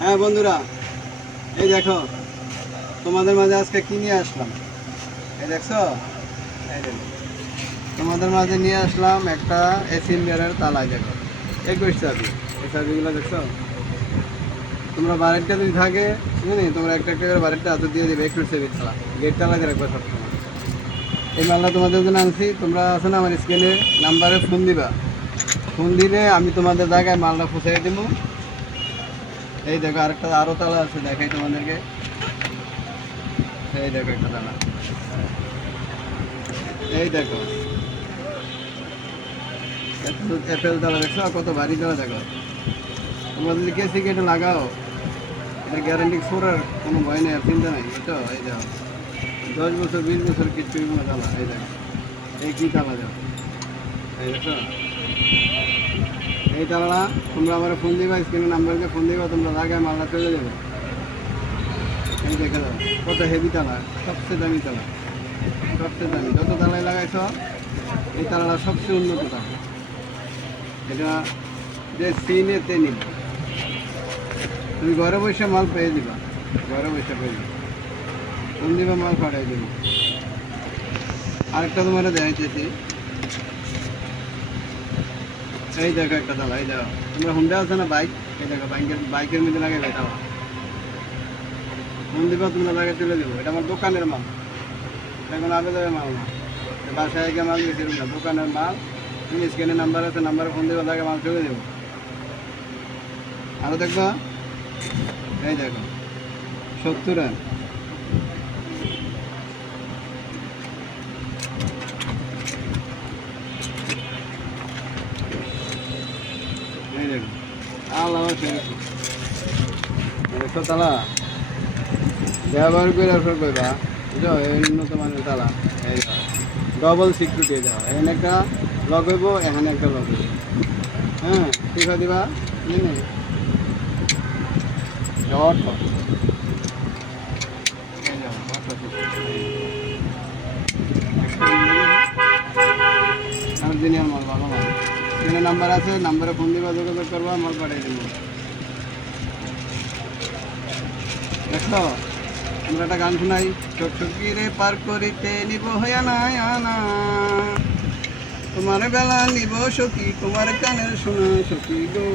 হ্যাঁ বন্ধুরা, এই দেখো, তোমাদের মাঝে আজকে কি নিয়ে আসলাম? এই দেখছ? এই তোমাদের মাঝে নিয়ে আসলাম একটা এসি ইন্ডিয়ারের তালা, এই দেখো, একুশ চাবি, এই চাবিগুলো দেখছ? তোমরা বাড়িটা যদি থাকে, বুঝলি তোমরা একটা একটা করে বাড়িটা হাতে দিয়ে দেবে, একুশ চাবি তালা, গেট তালা দিয়ে রাখবে সবসময়। এই মালটা তোমাদের জন্য আনছি, তোমরা আছে না আমার স্ক্রিনে নাম্বারে ফোন দিবা। ফোন দিলে আমি তোমাদের জায়গায় মালটা পৌঁছাই দেবো। এই দেখো, আরেকটা আরও তালা আছে, দেখাই তোমাদেরকে। এই দেখো একটা তালা। এই দেখো। অ্যাপেল তালা দেখছ? কত ভারী তালা দেখো। যদি কেসি কেটে লাগাও, এটা গ্যারান্টি ফোরার কোনো ভয় নেই, আর চিন্তা নাই। এটা এই দেখো। দশ বছর, বিশ বছর কোনো তালা, এই দেখো। এই কি তালা দেখো? এই দেখো। এই তালা তোমরা আমার ফোন দিবা স্ক্রিনে নাম্বারকে ফোন দিবা, তোমরা জায়গায় মালটা চলে যাবে। এই দেখে দাও, কত হেভি তালা, সবচেয়ে দামি তালা, সবচেয়ে দামি। যত তালাই লাগাইছ, এই তালাটা সবচেয়ে উন্নত তালা। এটা যে সিনে তে তুমি ঘরে বসে মাল পেয়ে দিবা, ঘরে বসে পেয়ে দিবা। ফোন দিবা, মাল পাঠাই দেবো। আরেকটা তোমার দেখাইতেছি। এই দেখো একটা তালা এই দেখো। তোমরা হুন্ডা আছে না বাইক এই দেখো বাইকের বাইকের মধ্যে লাগে এটা ফোন দিবা তোমরা লাগে তুলে দেবো এটা আমার দোকানের মাল। এটা কোনো আবেদনের মাল না। বাসায় গিয়ে মাল দিয়েছি না। দোকানের মাল। তুমি স্ক্যানের নাম্বার আছে নাম্বারে ফোন দিবা লাগে মাল চলে দেবো। আরও দেখবা? এই দেখো। সত্তর রান আল্লাহ তালা ব্যবহার করে আসর করবা বুঝো উন্নত মানের তালা ডবল সিকিউরিটি যাও এখানে একটা লগাইব এখানে একটা লগাইব হ্যাঁ ঠিক দিবা জট দিনের মাল ভালো মাল এখানে নাম্বার আছে, নাম্বারে ফোন দিবা যোগাযোগ করবা মাল পাঠিয়ে দেবো দেখো, আমরা একটা গান শোনাই। রে পার করিতে নিব হইয়া নাই আনা। তোমার বেলা নিব সখী, তোমার কানের শোনা সখী গো।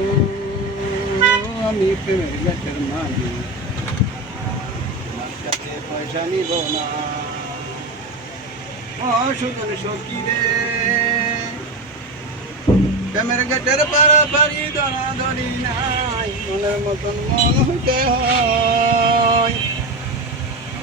আমি প্রেমের গেটের মাঝে পয়সা নিব না। সুজন সখী রে। প্রেমের গেটের পাড়া পাড়ি দরা দরি নাই মনের মতন মন হইতে হয়